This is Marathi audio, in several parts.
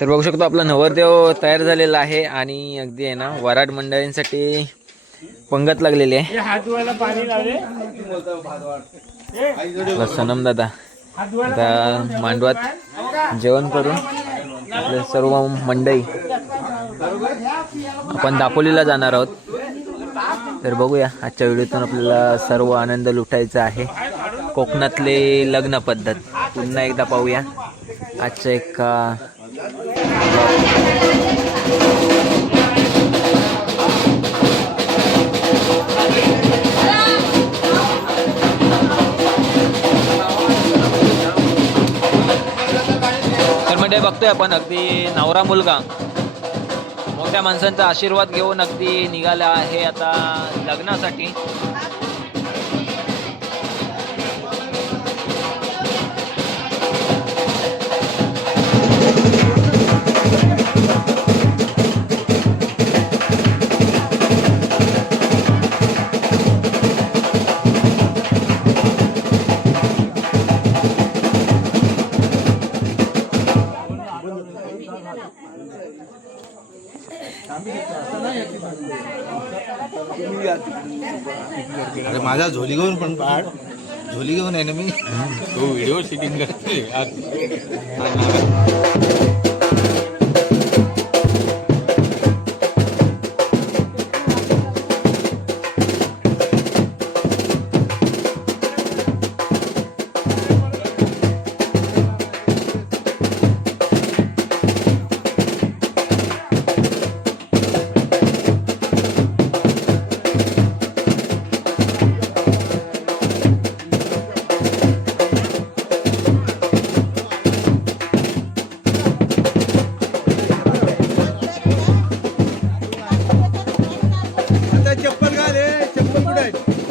तर बघू शकतो आपला नवरदेव तयार झालेला आहे आणि अगदी आहे ना वराड मंडळींसाठी पंगत लागलेली आहे. आपला सनम दादा आता मांडवात जेवण करून आपले सर्व मंडळी आपण दापोलीला जाणार आहोत. तर बघूया आजच्या व्हिडिओतून आपल्याला सर्व आनंद लुटायचा आहे. कोकणातले लग्न पद्धत पुन्हा एकदा पाहूया आजच्या एक तर म्हणजे बघतोय आपण अगदी नवरा मुलगा मोठ्या माणसांचा आशीर्वाद घेऊन अगदी निघाला आहे आता लग्नासाठी. अरे माझा झोली घेऊन पण पाड झोली घेऊन आहे ना मी तो व्हिडिओ शूटिंग करते.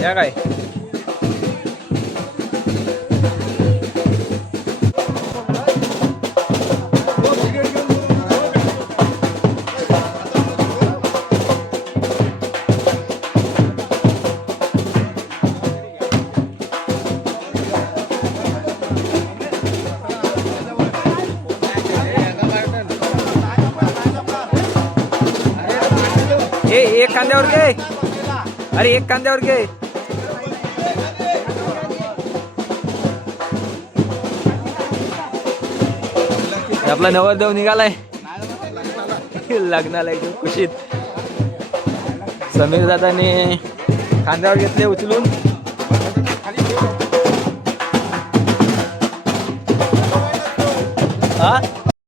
या काय एक कांद्यावर घे. अरे एक कांद्यावर घे. आपला नवरदेव निघालाय लग्नाला एकदम खुशीत. समीर दादाने खांद्यावर घेतले उचलून.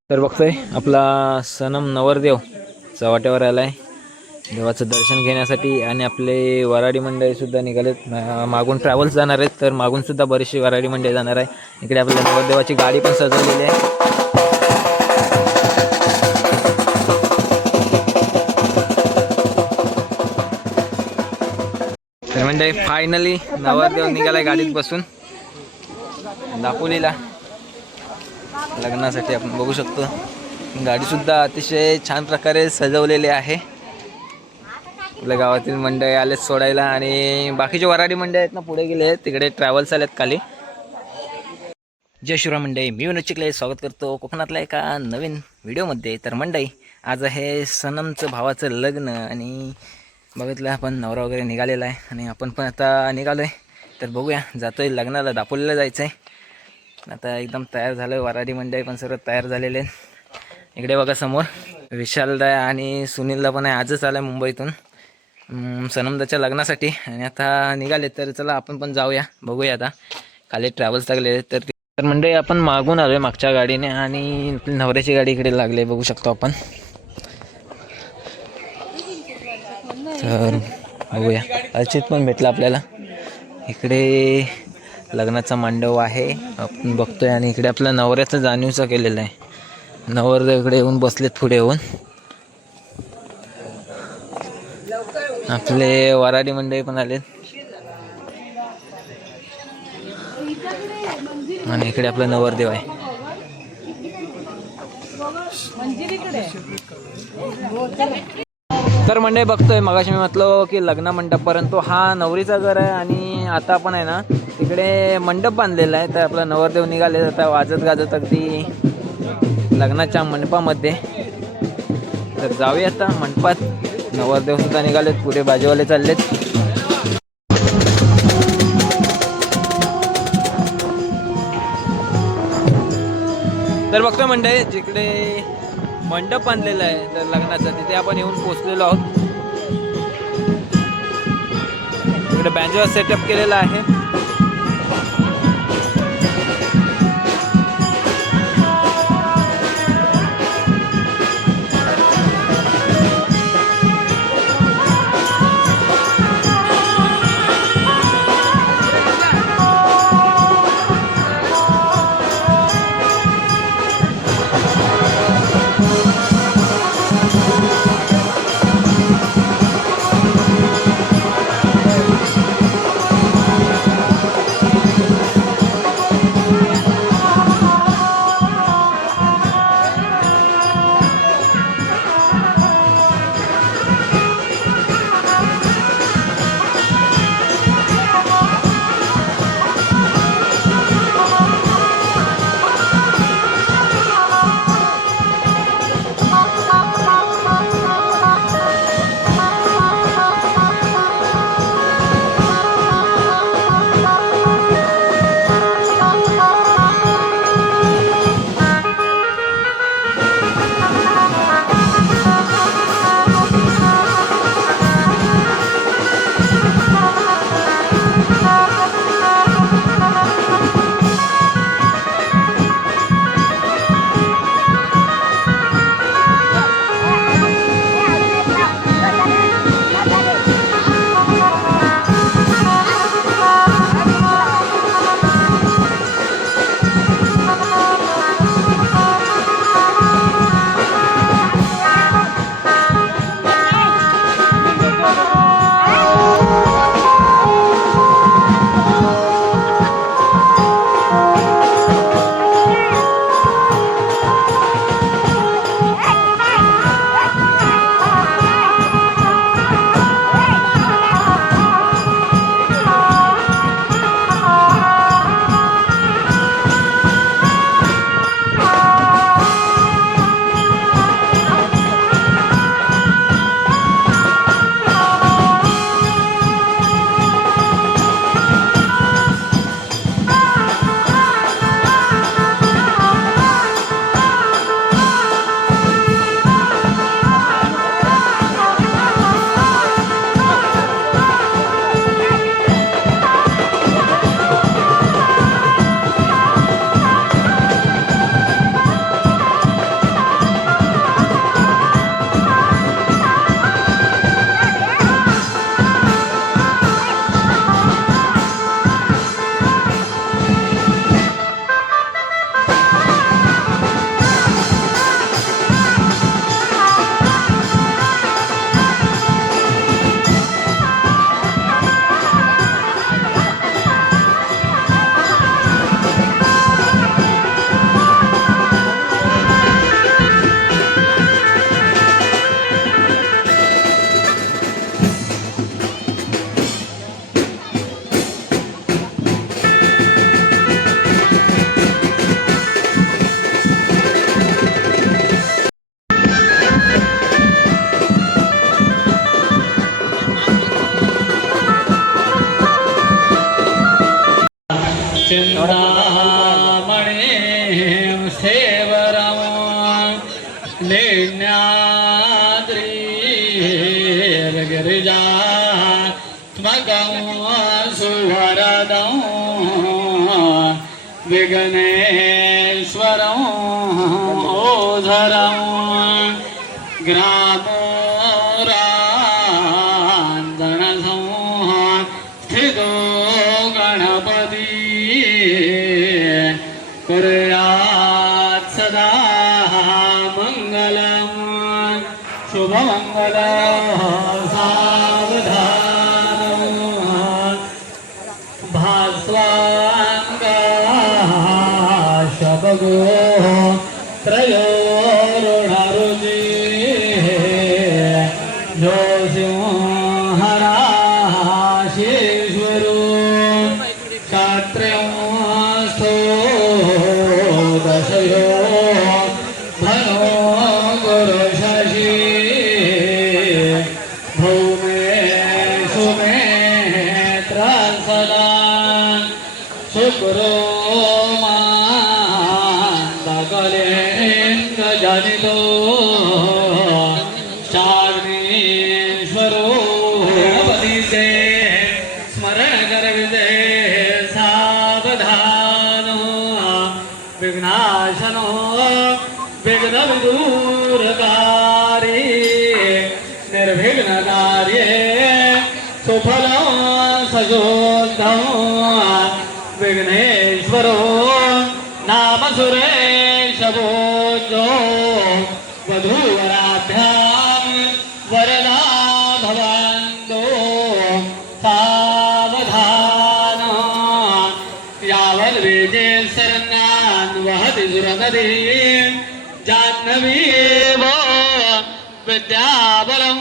तर बघतोय आपला सनम नवरदेव चव्हाट्यावर आलाय देवाचं दर्शन घेण्यासाठी आणि आपले वराडी मंडळी सुद्धा निघालेत. मागून ट्रॅव्हल्स जाणार आहेत तर मागून सुद्धा बरीचशी वराडी मंडळी जाणार आहे. इकडे आपल्या नवरदेवाची गाडी पण सजवलेली आहे. तर म्हणजे फायनली नवरदेव निघालाय गाडीत बसून दापोलीला लग्नासाठी. आपण बघू शकतो गाडी सुद्धा अतिशय छान प्रकारे सजवलेली आहे. आपल्या गावातील मंडळी आलेत सोडायला आणि बाकीचे वराडी मंडळी आहेत ना पुढे गेले आहेत. तिकडे ट्रॅव्हल्स आलेत खाली. जय शिवराम मंडळी, मी विनोद चिखले स्वागत करतो कोकणातल्या एका नवीन व्हिडिओमध्ये. तर मंडळी आज आहे सनमचं भावाचं लग्न आणि बघितलं आपण नवरा वगैरे निघालेला आहे आणि आपण पण आता निघालो आहे. तर बघूया जातोय लग्नाला दापोलीला जायचं आहे. आता एकदम तयार झालं आहे. वराडी मंडळी पण सर्व तयार झालेले आहेत. इकडे बघा समोर विशालदा आणि सुनीलदा पण आहे. आजच आला आहे मुंबईतून सनमदाच्या लग्नासाठी आणि आता निघाले. तर चला आपण पण जाऊया बघूया. आता खाली ट्रॅव्हल्स लागले तर मंडळी आपण मागून आलो आहे मागच्या गाडीने आणि नवऱ्याची गाडी इकडे लागली बघू शकतो आपण. तर बघूया अर्चित पण भेटला आपल्याला. इकडे लग्नाचा मांडव आहे आपण बघतोय आणि इकडे आपल्या नवऱ्याचं जाणीवचं केलेलं आहे. नवरदेव इकडे येऊन बसलेत पुढे येऊन. आपले वराडी मंडळी पण आलेत आणि इकडे आपला नवरदेव आहे. तर मंडळी बघतोय मगाशी मी म्हटलं की लग्न मंडप परंतु हा नवरीचा घर आहे आणि आता आपण आहे ना तिकडे मंडप बांधलेला आहे. तर आपला नवरदेव निघाले आता वाजत गाजत अगदी लग्नाच्या मंडपामध्ये. तर जाऊया आता मंडपात. नवरदेव सुद्धा निघालेत, पुढे बाजूवाले चाललेत. तर बघतोय मंडळी, जिकडे मंडप बांधलेला आहे तर लग्नाचा, तिथे आपण येऊन पोहोचलेलो आहोत. तिकडे बँजो सेटअप केलेला आहे. चिंतामणि सेवरम लेण्याद्रिर्गिरिजा स्मगं सुवरदं विघ्नेश्वरं ओझरं ग्रामो रांजनसं स्थितो गणपति कुर्यात् सदा मंगलम शुभमंगलम सावधानम भास्वांगा शबगो त्रयोरुणरुचि जोसिंहराशेश्वरो क्षत्रियं दशयो पुरुषशी भौमे सुमे त्रसदा शुक्रो माकलेंग जनितो चाग्नेश्वरो गणपतीचे स्मरण करविते सावधानो विघ्नाशनो विघ्न विदूरकारी निर्विघ्न कार्ये सुफलं सजोद्धं विघ्नेश्वरो नाम सुरेश भोजो वधूवराभ्यां वरदा भवन्तो सावधान यावद्वेजे शरण्यान् वहति सुरनदी जाह्नवीव विद्याबलं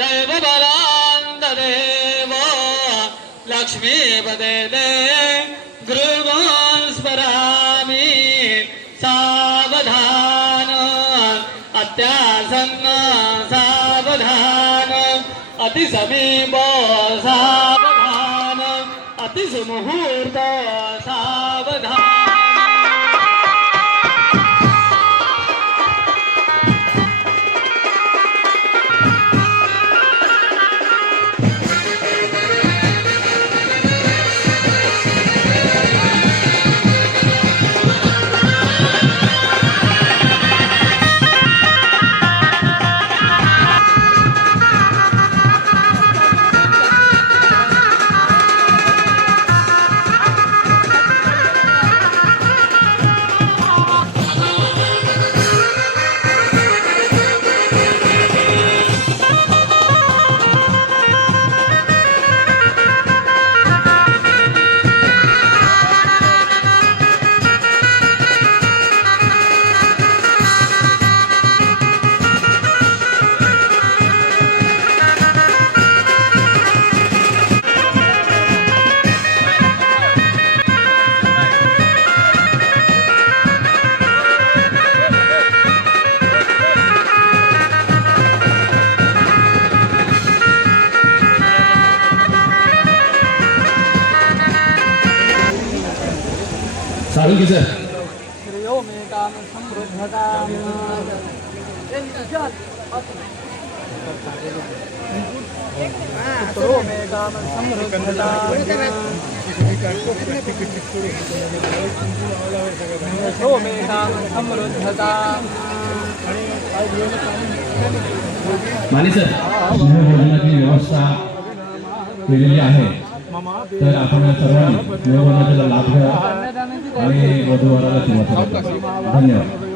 दैवबलं ददेव लक्ष्मीपदे गृहान् स्मरामि सावधान अत्यासन्न सावधान अतिसमीप सावधान अतिसुमुहूर्त सावधान चालू की सर माने सर भोजनाची व्यवस्था केलेली आहे तर आपण सर्वांनी भोजनाचा लाभ घ्या आणि वधूवराला सुरुवात करा. धन्यवाद.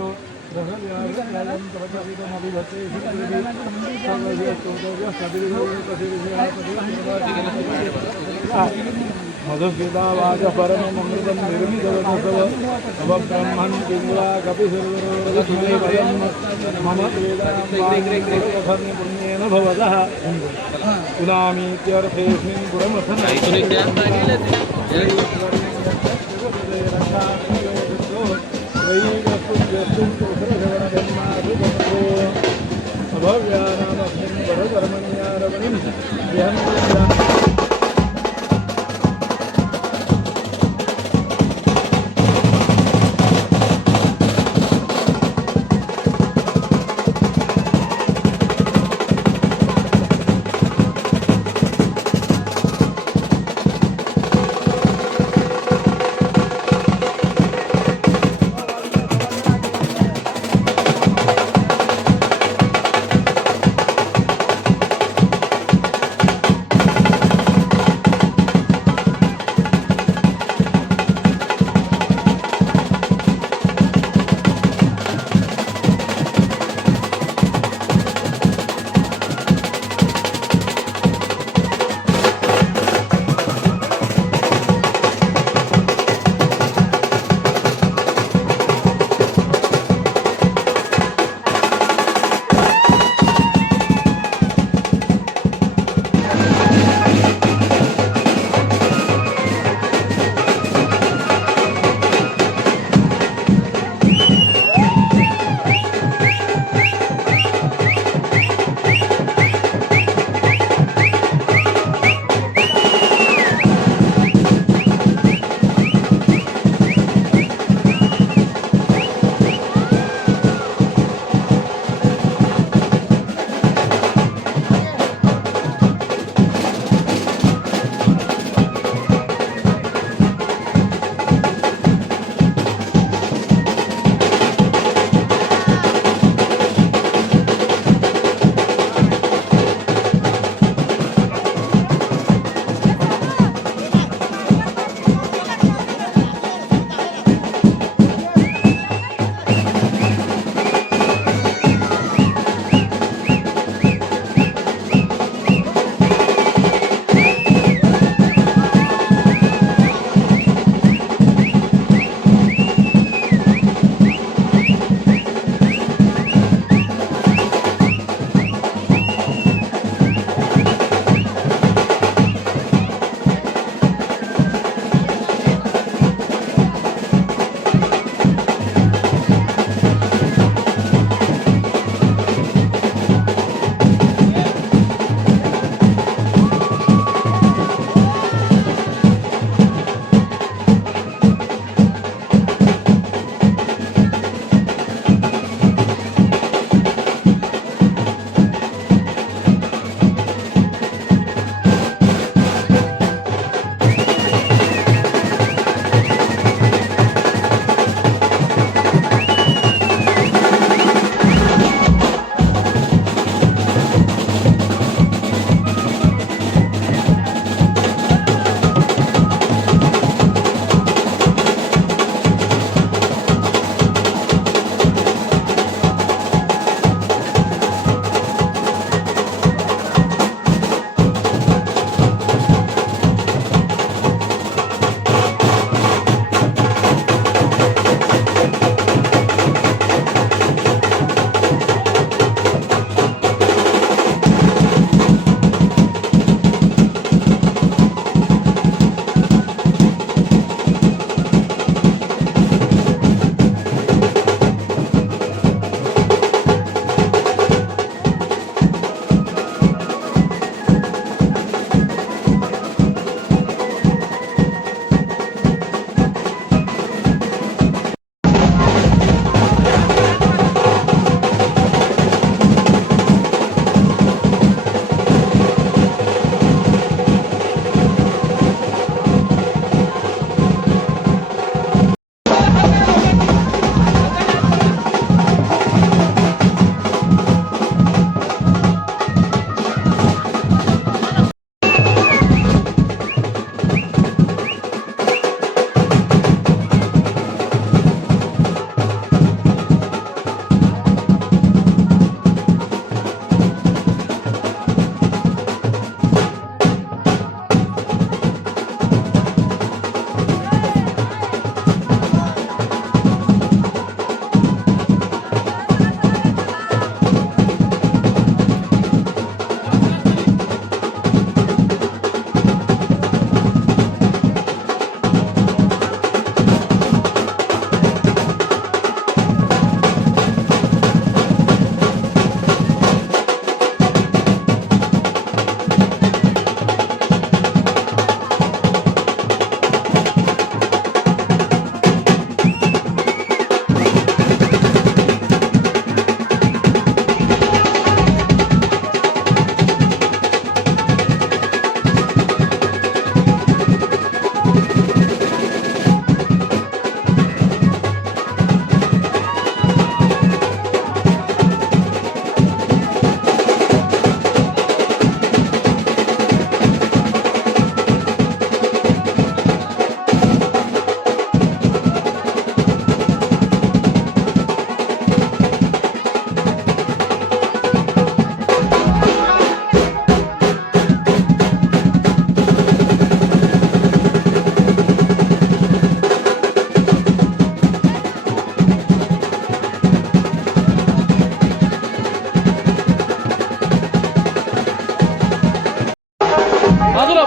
मधुसूदावाच परममृतं निर्मितवसव अवब्रह्मन् पिङ्गला कपिसर्वरोदस्मैभयं मम वेदाम्पुण्येन भवतः पुनामीत्यर्थेऽस्मिन् भव्यानामस्मिन् परधर्मण्यारवणिं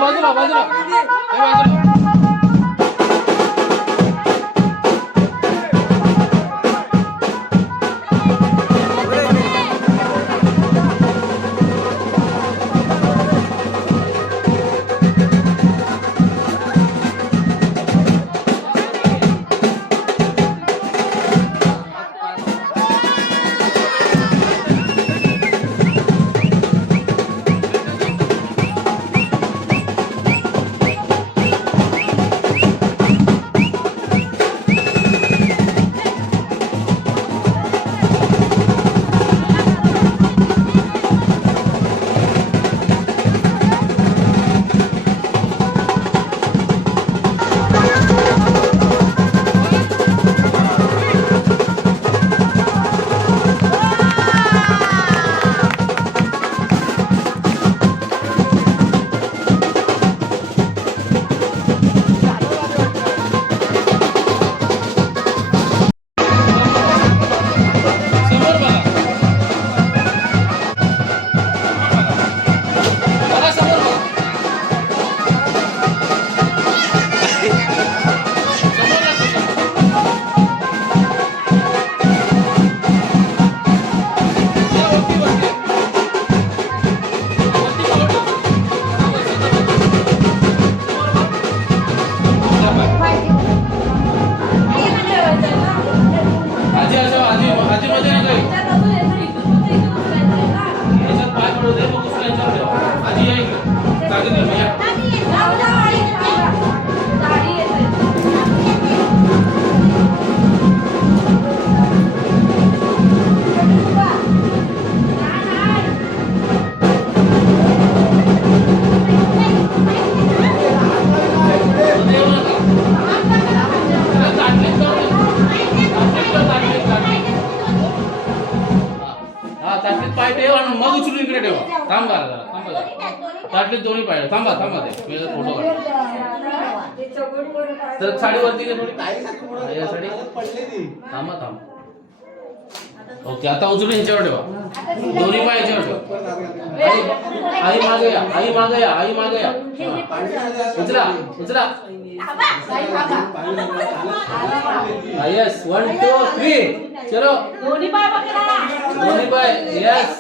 बाजूला बाजूला हे बाजूला. समोर बघा. बघा समोर बघा. समोर असं. या वरती वरती. वरती बघा. आजी असं आजी आजी मध्ये नाही काही. याच्यात पाय पडू दे मग दुसऱ्या याच्यावर ठेवा. आजी या इकडे. जागी दे मग या. देऊ नका. त्याला ताटलीत जाऊ नका. ताटलीत हा ताटलीत पाय ठेव आणि मग उचलून इकडे ठेवा. थांब जरा थांबा जरा. ताटलीत दोन्ही पाय थांबा थांबा ते मी फोटो काढ. तर साडी वरती घे थोडी. या साडी थांबा थांबा. ओके आता उचलून ह्याच्यावर ठेवा. दोन्ही पाय ह्याच्यावर ठेवा. आई मागे या आई मागे या आई मागे या. उचला उचला. यस 1 2 3 चलो. दोन्ही पाय यस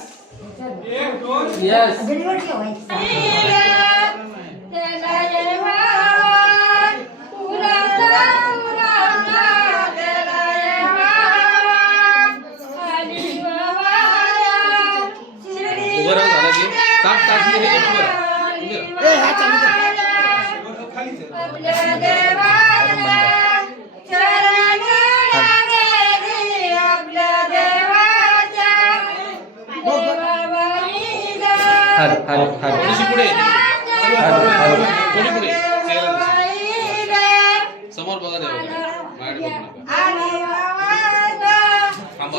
यस. उभं राहा झालं की ताट ताटली हे घे उभं राहा. हर हर हर थोडीशी पुढे थोडी पुढे समोर बघा देवा माझ्याकडे बघू नका. थांबा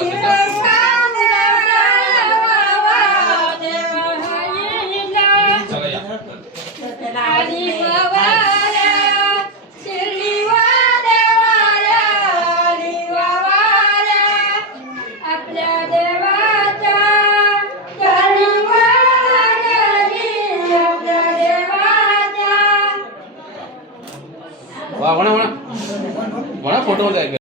चला या. वा म्हणा म्हणा म्हणा फोटो मध्ये